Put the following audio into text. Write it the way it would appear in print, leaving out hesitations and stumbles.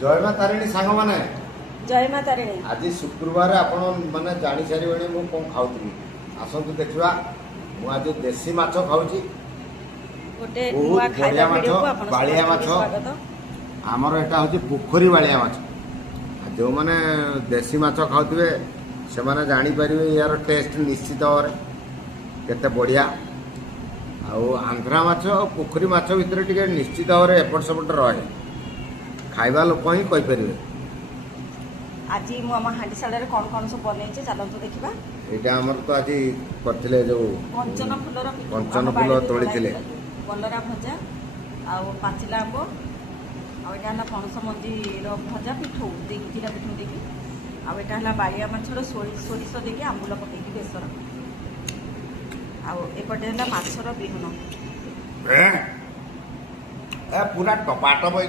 जय मां तारिणी सांग माने जय मां तारिणी। आज शुक्रवार आपण माने जानी सारी बणी मु कोन खाउतली आसंतु देखिबा मु आज देसी माछ खाउची गोटे बहुत नुआ बढ़िया खाइबा माछ, वीडियो को आपन बालिया समस्त माछ। स्वागत। आमर एटा होची पोखरी बालिया माछ जो माने देसी माछ खाउतबे से माने जानी परिबे यार टेस्ट निश्चित और केते बढ़िया आउ आंध्रा माछ और पोखरी माछ भितर टिके निश्चित और एपट सेपट रहे खाइबा लोक ही कहि परिबे। आज मु हम हांडीशाल रे कोन सब बनेचे चलंतु देखिबा। एटा हमर तो आज करथिले जो कंचन फुलर पिठो, कंचन हम फुल बाड़ीरे तोड़ीथिले। तोळाइथिले। कलरा भजा आउ पाचिला आंब आउ एटा हला पणस मंजी रो भजा पिठो देकी तीरा पिठो देकी आउ एटा हला बालिया माछर सोरिस देकी आंबुल पकेकी बेसर आउ एपटे हला माछर बिहुन ए पूरा टपाटप